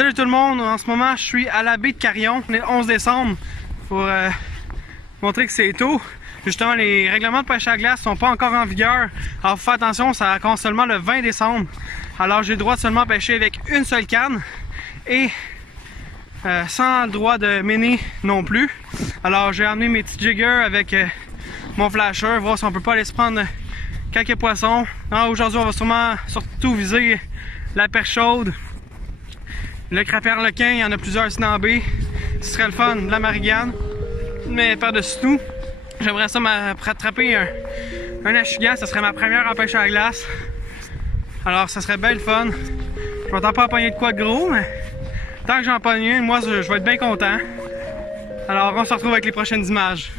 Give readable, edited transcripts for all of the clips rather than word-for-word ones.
Salut tout le monde, en ce moment je suis à la baie de Carillon, on est le 11 décembre pour montrer que c'est tôt. Justement les règlements de pêche à glace sont pas encore en vigueur, alors faut faire attention, ça commence seulement le 20 décembre. Alors j'ai le droit de seulement pêcher avec une seule canne et sans le droit de méner non plus. Alors j'ai amené mes petits jiggers avec mon flasher, voir si on peut pas aller se prendre quelques poissons. Aujourd'hui on va sûrement surtout viser la perche chaude. Le crapaire-lequin, il y en a plusieurs ici dans la baie. Ce serait le fun, de la marigane. Mais par-dessus tout, j'aimerais ça m'attraper un achigan. Ça serait ma première en pêche à la glace. Alors, ça serait bien le fun. Je m'entends pas à pogner de quoi de gros, mais tant que j'en pogne une, moi, je vais être bien content. Alors, on se retrouve avec les prochaines images.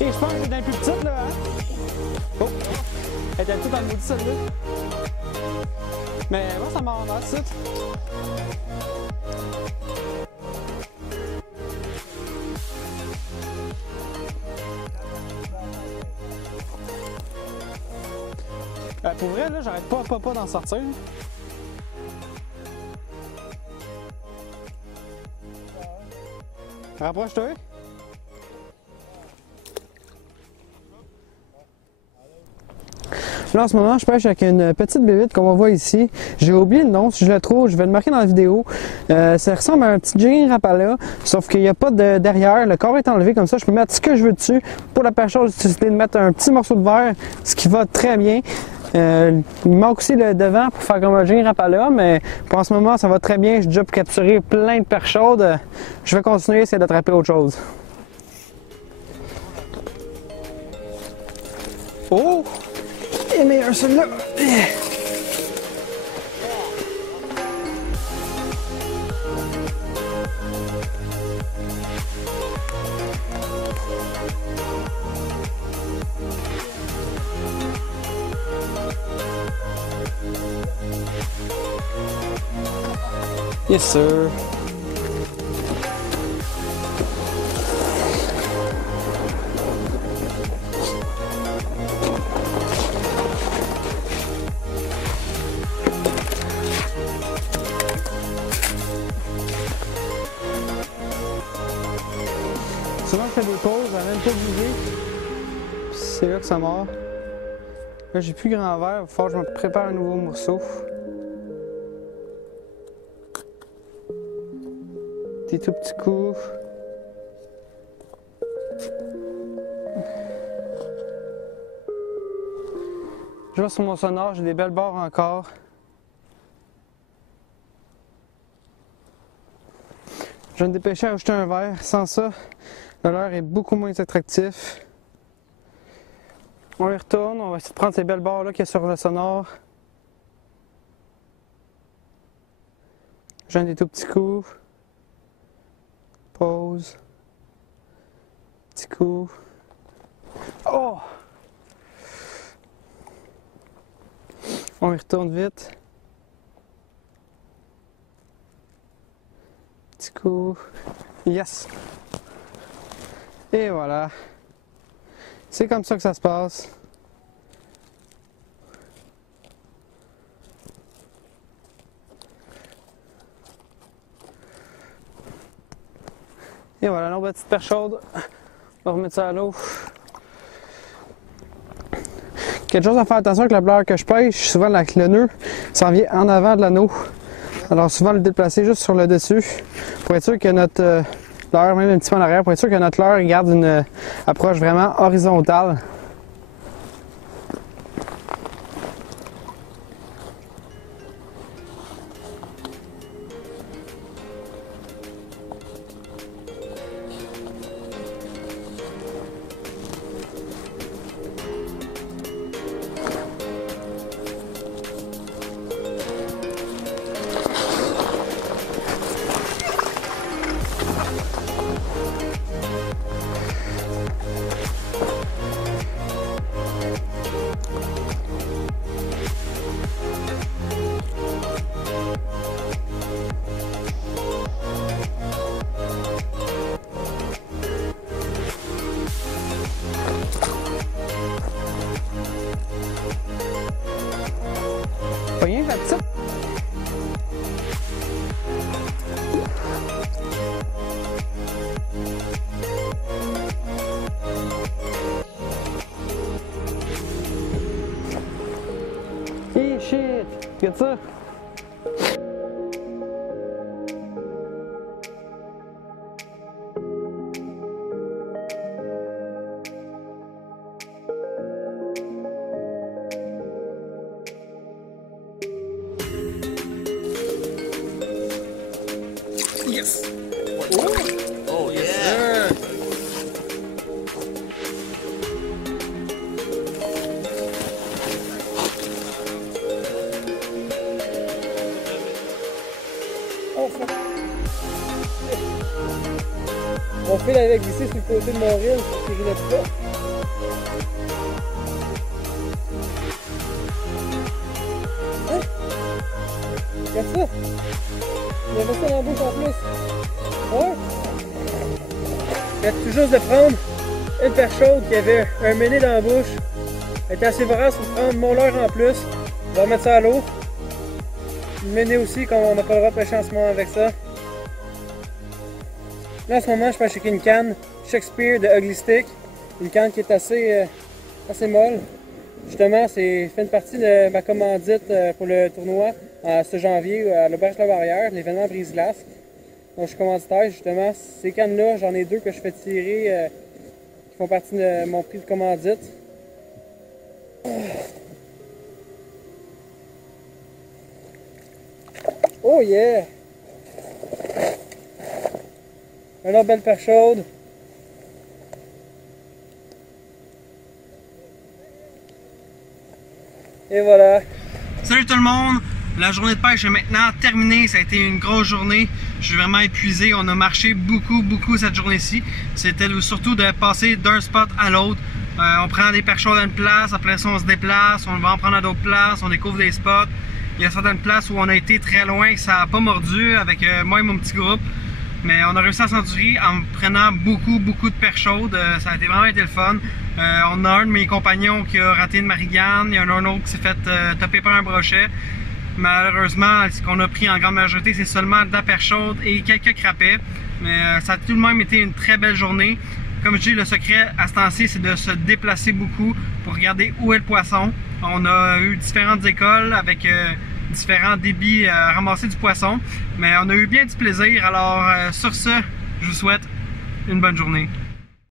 Et je pense que c'est d'un plus petite là, hein? Oh! Elle était toute dans le maudit celle-là. Mais moi ça m'en va, ça. Pour vrai, là, j'arrête pas d'en sortir. Rapproche-toi. Là en ce moment je pêche avec une petite bévite qu'on voit ici. J'ai oublié le nom, si je le trouve je vais le marquer dans la vidéo. Ça ressemble à un petit jigging rapala, sauf qu'il n'y a pas de derrière, le corps est enlevé comme ça, je peux mettre ce que je veux dessus. Pour la pêche chaude, j'ai décidé de mettre un petit morceau de verre, ce qui va très bien. Il manque aussi le devant pour faire comme un jigging rapala, mais pour en ce moment ça va très bien, j'ai déjà capturé plein de perches chaudes. Je vais continuer à essayer d'attraper autre chose. Oh! Et meilleur celui-là! Yes sir! Souvent je fais des pauses, elle n'a même pas bougé. C'est là que ça mord. Là j'ai plus grand verre, il va falloir que je me prépare un nouveau morceau. Des tout petits coups. Je vais sur mon sonore, j'ai des belles barres encore. Je viens de dépêcher à ajouter un verre. Sans ça, le leurre est beaucoup moins attractif. On y retourne, on va essayer de prendre ces belles barres là qu'il y a sur le sonore. Je viens des tout petits coups. Pause. Petit coup. Oh! On y retourne vite. Petit coup. Yes! Et voilà. C'est comme ça que ça se passe. Et voilà, notre petite perche chaude. On va remettre ça à l'eau. Quelque chose à faire attention avec le leurre que je pêche, souvent le nœud s'en vient en avant de l'anneau. Alors souvent le déplacer juste sur le dessus pour être sûr que notre leurre, même un petit peu en arrière, pour être sûr que notre leurre garde une approche vraiment horizontale. pogné la petite? Hey shit! Regarde ça! Yes! Oh yeah! Mon fil avait glissé sur le côté de mon reel pour tirer le pas. Hein? Regarde ça! Il y avait ça dans la bouche en plus. Ouais! Je viens tout juste de prendre une perche chaude qui avait un méné dans la bouche. Elle était assez vorace pour prendre mon leurre en plus. On va remettre ça à l'eau. Une méné aussi, comme on n'a pas le droit de pêcher en ce moment avec ça. Là en ce moment je pêche avec une canne Shakespeare de Ugly Stick, une canne qui est assez molle. Justement, c'est fait une partie de ma commandite pour le tournoi ce janvier à l'Auberge de la Barrière, l'événement brise-glace. Donc je suis commanditaire justement. Ces cannes-là, j'en ai deux que je fais tirer qui font partie de mon prix de commandite. Oh yeah! Une autre belle perche chaude. Et voilà. Salut tout le monde! La journée de pêche est maintenant terminée. Ça a été une grosse journée. Je suis vraiment épuisé. On a marché beaucoup cette journée-ci. C'était surtout de passer d'un spot à l'autre. On prend des perches chaudes à une place. Après ça, on se déplace. On va en prendre à d'autres places. On découvre des spots. Il y a certaines places où on a été très loin et ça n'a pas mordu avec moi et mon petit groupe. Mais on a réussi à s'endurer en prenant beaucoup de perches chaudes. Ça a vraiment été le fun. On a un de mes compagnons qui a raté une marigane. Il y en a un autre qui s'est fait taper par un brochet. Malheureusement, ce qu'on a pris en grande majorité, c'est seulement de la perche chaude et quelques crapets. Mais ça a tout de même été une très belle journée. Comme je dis, le secret à ce temps-ci, c'est de se déplacer beaucoup pour regarder où est le poisson. On a eu différentes écoles avec différents débits à ramasser du poisson, mais on a eu bien du plaisir. Alors sur ce, je vous souhaite une bonne journée.